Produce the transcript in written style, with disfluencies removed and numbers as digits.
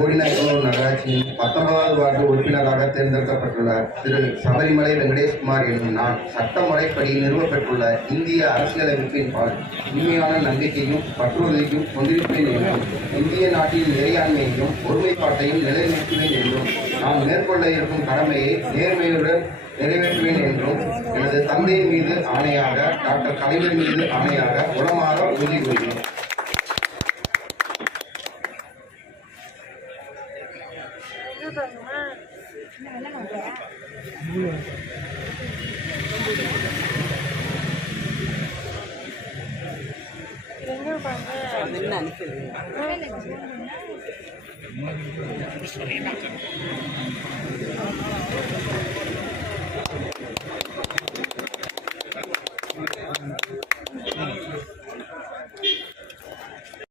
Bodinayakanur நகராட்சியின் 19வது ward உறுப்பினராக தேர்ந்தெடுக்கப்பட்டுள்ள திரு சபரிமலை வெங்கடேஷ்குமார் எனும் நான் சட்டமுறைப்படி நிறுவப்பட்டுள்ள இந்திய அரசியலமைப்பின் பால் உண்மையான நம்பிக்கையும் பற்றுறுதியும் கொண்டிருப்பேன் என்றும் இந்திய நாட்டின் இறையாண்மையையும் ஒருமைப்பாட்டையும் நிலைநிறுத்துவேன் என்றும் நான் மேற்கொள்ள இருக்கும் கடமையை நேர்மையுடன் நிறைவேற்றுவேன் என்றும் எனது தந்தையின் மீது ஆணையாக டாக்டர் கலைஞர் மீது ஆணையாக உளமாற உறுதி கூறுகிறேன்.